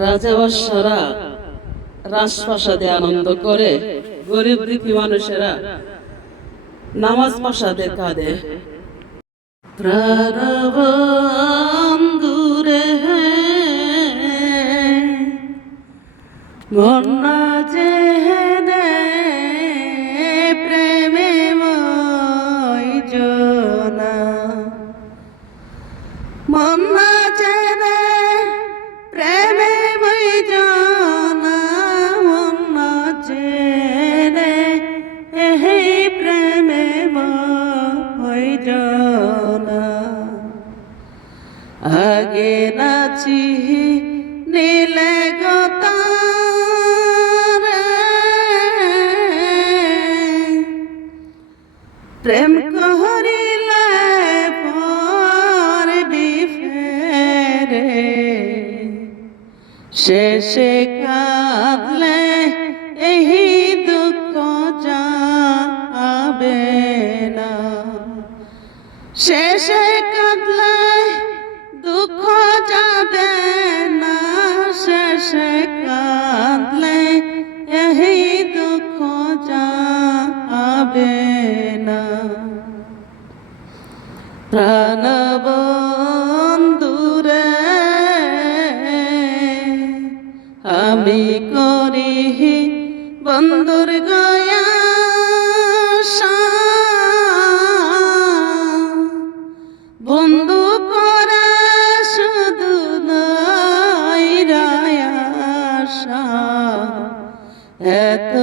রাজাবাদশারা রাজপ্রাসাদে আনন্দ করে, গরিব দুঃখী মানুষেরা নামাজ প্রাসাদে কাঁদে। প্রাণবন্ধুরে মন না জেনে প্রেমে মইজনা, মন না জেনে প্রেমে মইজনা, মন না জেনে এই প্রেমে মইজনা। আগে নাচি নীলে গতা প্রেম করিলে পরবি ফেরে, শেষে কাঁদলে এই দুঃখ যাবে না, শেষে কাঁদলে দুঃখ যাবে না, শেষে কাঁদলে এই দুঃখ যাবে না। প্রাণবন্ধুরে আমি করি বন্ধুর গয়া, বন্ধু করে শুধু নয় রায়াসা, এত